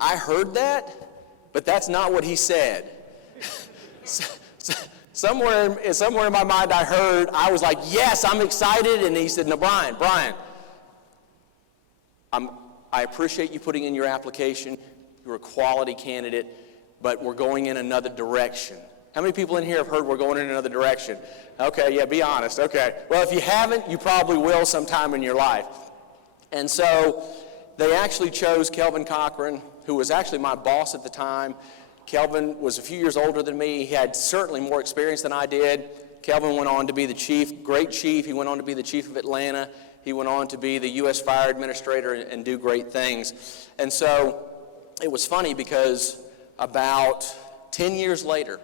I heard that, but that's not what he said. Somewhere in my mind I was like, yes, I'm excited. And he said, no, Brian, I appreciate you putting in your application. You're a quality candidate, but we're going in another direction. How many people in here have heard we're going in another direction? Okay, yeah, be honest. Okay. Well, if you haven't, you probably will sometime in your life. And so they actually chose Kelvin Cochran, who was actually my boss at the time. Kelvin was a few years older than me. He had certainly more experience than I did. Kelvin went on to be the chief, great chief. He went on to be the chief of Atlanta. He went on to be the U.S. Fire Administrator and do great things. And so it was funny because about 10 years later,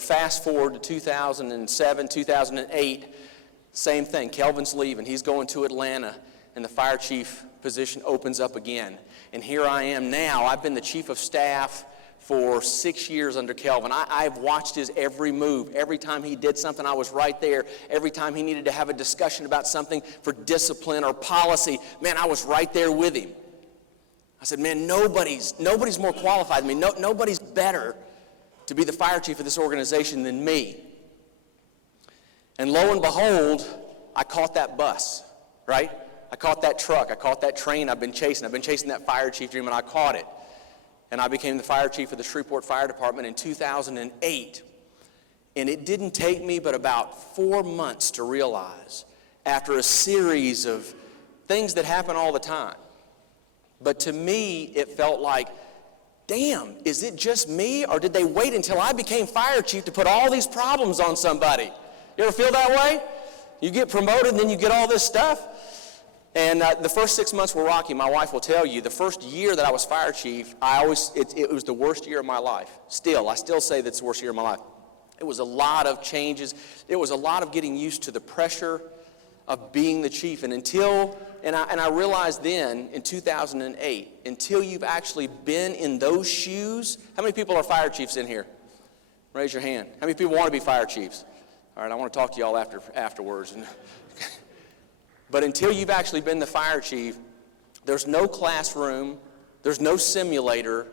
fast forward to 2007, 2008, same thing. Kelvin's leaving. He's going to Atlanta, and the fire chief position opens up again. And here I am now. I've been the chief of staff for 6 years under Kelvin. I've watched his every move. Every time he did something, I was right there. Every time he needed to have a discussion about something for discipline or policy, man, I was right there with him. I said, man, nobody's more qualified than me. Nobody's better to be the fire chief of this organization than me. And lo and behold, I caught that bus, right? I caught that truck. I caught that train I've been chasing. I've been chasing that fire chief dream, and I caught it. And I became the fire chief of the Shreveport Fire Department in 2008. And it didn't take me but about 4 months to realize, after a series of things that happen all the time. But to me, it felt like, damn, is it just me, or did they wait until I became fire chief to put all these problems on somebody? You ever feel that way? You get promoted and then you get all this stuff. And the first 6 months were rocky. My wife will tell you, the first year that I was fire chief, it was the worst year of my life. I still say that's the worst year of my life. It was a lot of changes. It was a lot of getting used to the pressure of being the chief. And I realized then, in 2008, until you've actually been in those shoes. How many people are fire chiefs in here? Raise your hand. How many people want to be fire chiefs? All right, I want to talk to y'all afterwards. But until you've actually been the fire chief, there's no classroom, there's no simulator,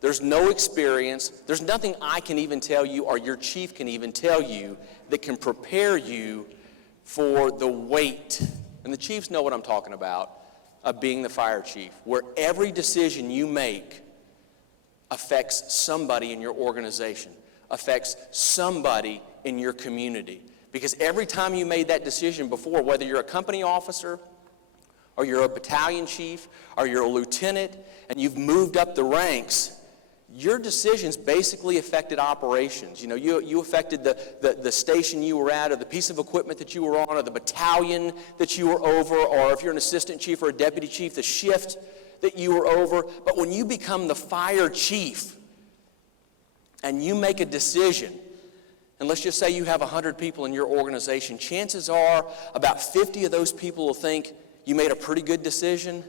there's no experience, there's nothing I can even tell you or your chief can even tell you that can prepare you for the weight, and the chiefs know what I'm talking about, of being the fire chief, where every decision you make affects somebody in your organization, affects somebody in your community. Because every time you made that decision before, whether you're a company officer, or you're a battalion chief, or you're a lieutenant, and you've moved up the ranks, your decisions basically affected operations. You affected the station you were at, or the piece of equipment that you were on, or the battalion that you were over, or if you're an assistant chief or a deputy chief, the shift that you were over. But when you become the fire chief, and you make a decision, and let's just say you have 100 people in your organization, chances are about 50 of those people will think you made a pretty good decision.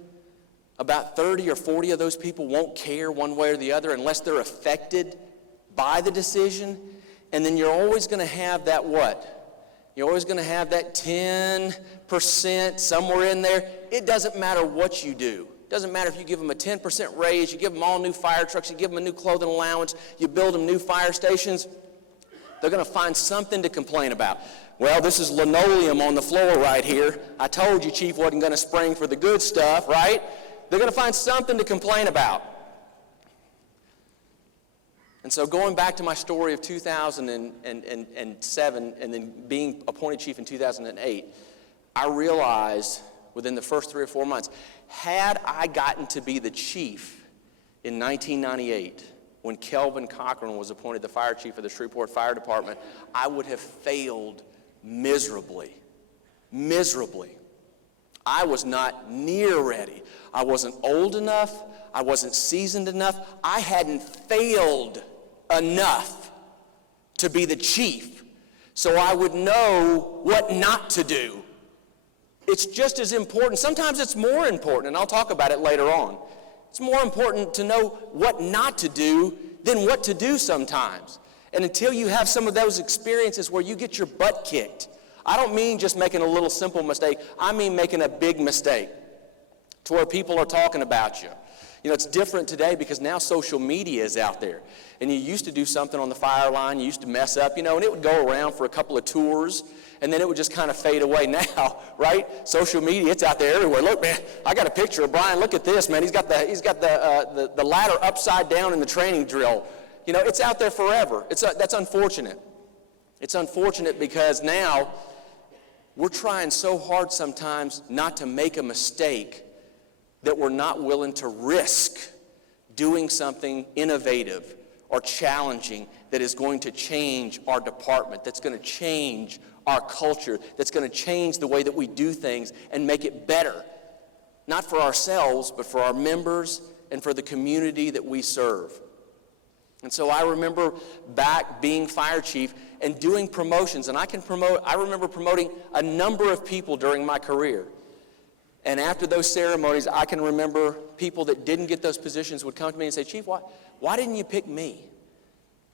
About 30 or 40 of those people won't care one way or the other unless they're affected by the decision. And then you're always going to have that what? You're always going to have that 10% somewhere in there. It doesn't matter what you do. It doesn't matter if you give them a 10% raise, you give them all new fire trucks, you give them a new clothing allowance, you build them new fire stations. They're going to find something to complain about. Well, this is linoleum on the floor right here. I told you Chief wasn't going to spring for the good stuff, right? They're going to find something to complain about. And so going back to my story of 2007 and then being appointed chief in 2008, I realized within the first 3 or 4 months, had I gotten to be the chief in 1998, when Kelvin Cochran was appointed the fire chief of the Shreveport Fire Department, I would have failed miserably. Miserably. I was not near ready. I wasn't old enough. I wasn't seasoned enough. I hadn't failed enough to be the chief, so I would know what not to do. It's just as important. Sometimes it's more important, and I'll talk about it later on. It's more important to know what not to do than what to do sometimes. And until you have some of those experiences where you get your butt kicked, I don't mean just making a little simple mistake. I mean making a big mistake to where people are talking about you. It's different today because now social media is out there. And you used to do something on the fire line, you used to mess up, and it would go around for a couple of tours, and then it would just kind of fade away. Now, right? Social media, it's out there everywhere. Look, man, I got a picture of Brian. Look at this, man. He's got the ladder upside down in the training drill. It's out there forever. That's unfortunate. It's unfortunate because now we're trying so hard sometimes not to make a mistake that we're not willing to risk doing something innovative or challenging that is going to change our department, that's going to change our culture, that's going to change the way that we do things and make it better, not for ourselves, but for our members and for the community that we serve. And so I remember back being fire chief and doing promotions, and I remember promoting a number of people during my career. And after those ceremonies, I can remember people that didn't get those positions would come to me and say, Chief, why didn't you pick me?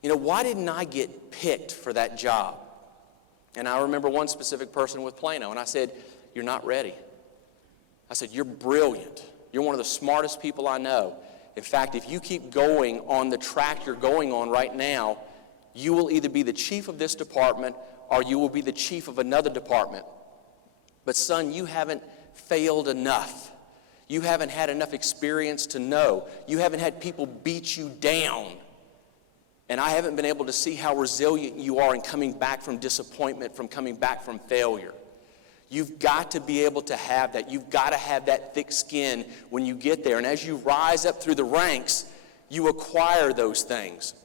Why didn't I get picked for that job? And I remember one specific person with Plano, and I said, you're not ready. I said, you're brilliant. You're one of the smartest people I know. In fact, if you keep going on the track you're going on right now, you will either be the chief of this department or you will be the chief of another department. But son, you haven't failed enough. You haven't had enough experience to know. You haven't had people beat you down. And I haven't been able to see how resilient you are in coming back from disappointment, from coming back from failure. You've got to be able to have that. You've got to have that thick skin when you get there. And as you rise up through the ranks, you acquire those things.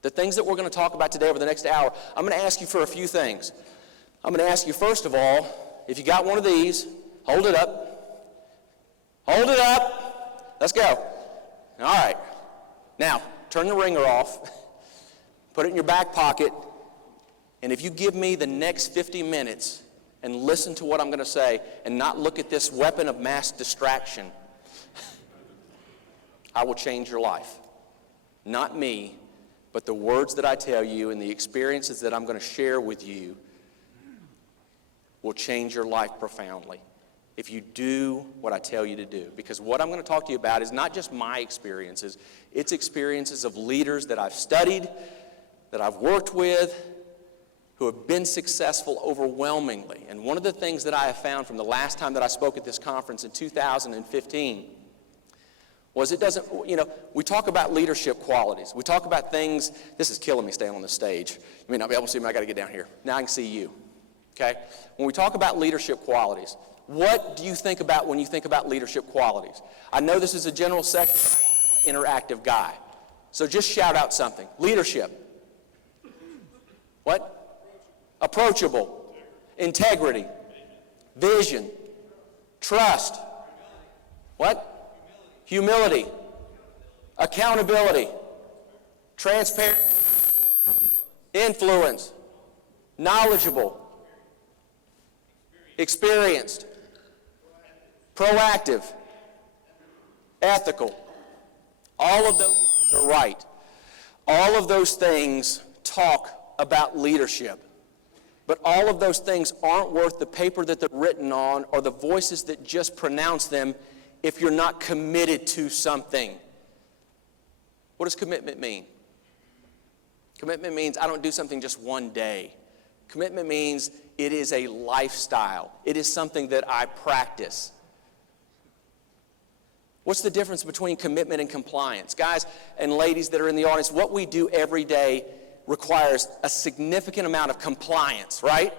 The things that we're going to talk about today over the next hour, I'm going to ask you for a few things. I'm going to ask you, first of all, if you got one of these, hold it up. Hold it up. Let's go. All right. Now, turn the ringer off. Put it in your back pocket. And if you give me the next 50 minutes and listen to what I'm going to say and not look at this weapon of mass distraction, I will change your life. Not me, but the words that I tell you and the experiences that I'm going to share with you will change your life profoundly if you do what I tell you to do. Because what I'm going to talk to you about is not just my experiences, it's experiences of leaders that I've studied, that I've worked with, who have been successful overwhelmingly. And one of the things that I have found from the last time that I spoke at this conference in 2015 was we talk about leadership qualities. We talk about things, this is killing me staying on the stage. You may not be able to see me, I got to get down here. Now I can see you, okay? When we talk about leadership qualities, what do you think about when you think about leadership qualities? I know this is a general section, interactive guy. So just shout out something. Leadership. What? Approachable. Integrity. Vision. Trust. What? Humility. Accountability. Transparency. Influence. Knowledgeable. Experienced. Proactive. Ethical. All of those things are right. All of those things talk about leadership. But all of those things aren't worth the paper that they're written on or the voices that just pronounce them if you're not committed to something. What does commitment mean? Commitment means I don't do something just one day. Commitment means it is a lifestyle. It is something that I practice. What's the difference between commitment and compliance? Guys and ladies that are in the audience, what we do every day requires a significant amount of compliance, right?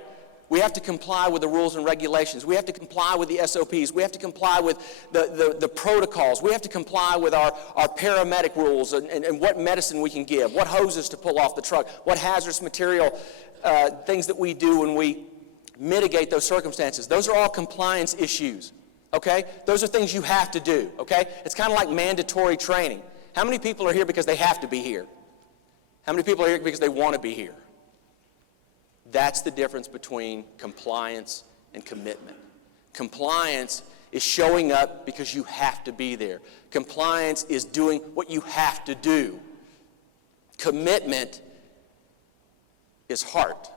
We have to comply with the rules and regulations. We have to comply with the SOPs. We have to comply with the protocols. We have to comply with our paramedic rules and what medicine we can give, what hoses to pull off the truck, what hazardous material things that we do when we mitigate those circumstances. Those are all compliance issues, okay? Those are things you have to do, okay? It's kind of like mandatory training. How many people are here because they have to be here? How many people are here because they want to be here? That's the difference between compliance and commitment. Compliance is showing up because you have to be there. Compliance is doing what you have to do. Commitment is heart.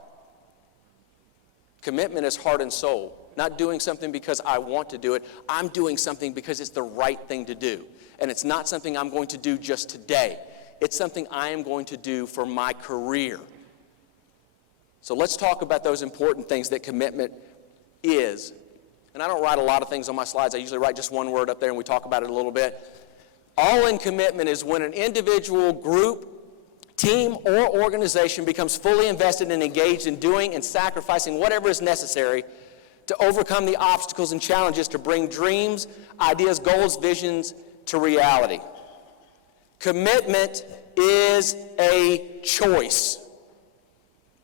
Commitment is heart and soul. not doing something because I want to do it. I'm doing something because it's the right thing to do. And it's not something I'm going to do just today. It's something I am going to do for my career. So let's talk about those important things that commitment is. And I don't write a lot of things on my slides. I usually write just one word up there and we talk about it a little bit. All in commitment is when an individual, group, team, or organization becomes fully invested and engaged in doing and sacrificing whatever is necessary to overcome the obstacles and challenges to bring dreams, ideas, goals, visions to reality. Commitment is a choice.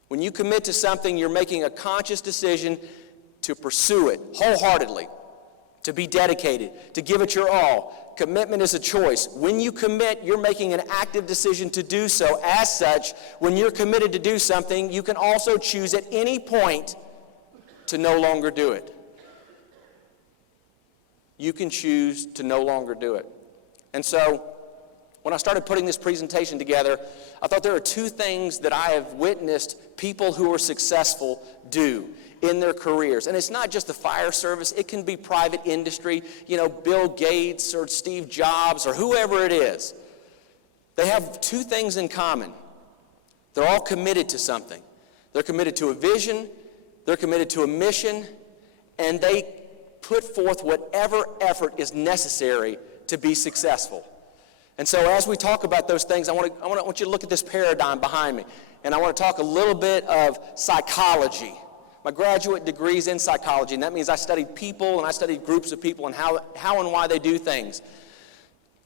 When you commit to something, you're making a conscious decision to pursue it wholeheartedly, to be dedicated, to give it your all. Commitment is a choice. When you commit, you're making an active decision to do so. As such, when you're committed to do something, you can also choose at any point to no longer do it. You can choose to no longer do it. And so, when I started putting this presentation together, I thought there are two things that I have witnessed people who are successful do in their careers. And it's not just the fire service. It can be private industry, Bill Gates or Steve Jobs or whoever it is. They have two things in common. They're all committed to something. They're committed to a vision, they're committed to a mission, and they put forth whatever effort is necessary to be successful. And so as we talk about those things, I want you to look at this paradigm behind me. And I want to talk a little bit of psychology. My graduate degree is in psychology, and that means I studied people and I studied groups of people and how and why they do things.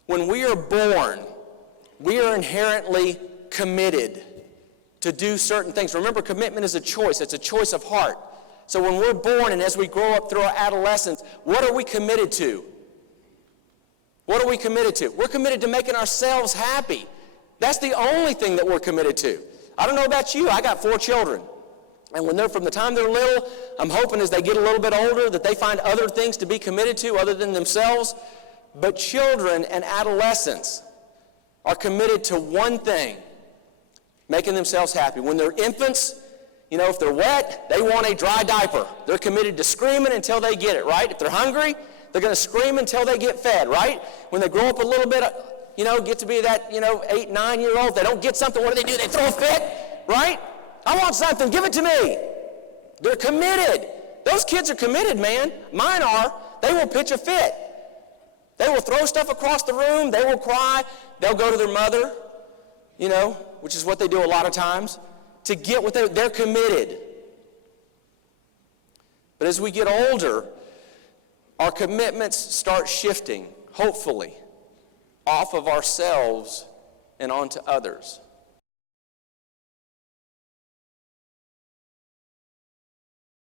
When we are born, we are inherently committed to do certain things. Remember, commitment is a choice. It's a choice of heart. So when we're born and as we grow up through our adolescence, what are we committed to? What are we committed to? We're committed to making ourselves happy. That's the only thing that we're committed to. I don't know about you. I got 4 children. And from the time they're little, I'm hoping as they get a little bit older that they find other things to be committed to other than themselves. But children and adolescents are committed to one thing, making themselves happy. When they're infants, if they're wet, they want a dry diaper. They're committed to screaming until they get it, right? If they're hungry, they're going to scream until they get fed, right? When they grow up a little bit, get to be that, 8, 9-year-old, they don't get something, what do? They throw a fit, right? I want something, give it to me. They're committed. Those kids are committed, man. Mine are. They will pitch a fit. They will throw stuff across the room. They will cry. They'll go to their mother, which is what they do a lot of times, to get what they're committed. But as we get older, our commitments start shifting, hopefully, off of ourselves and onto others.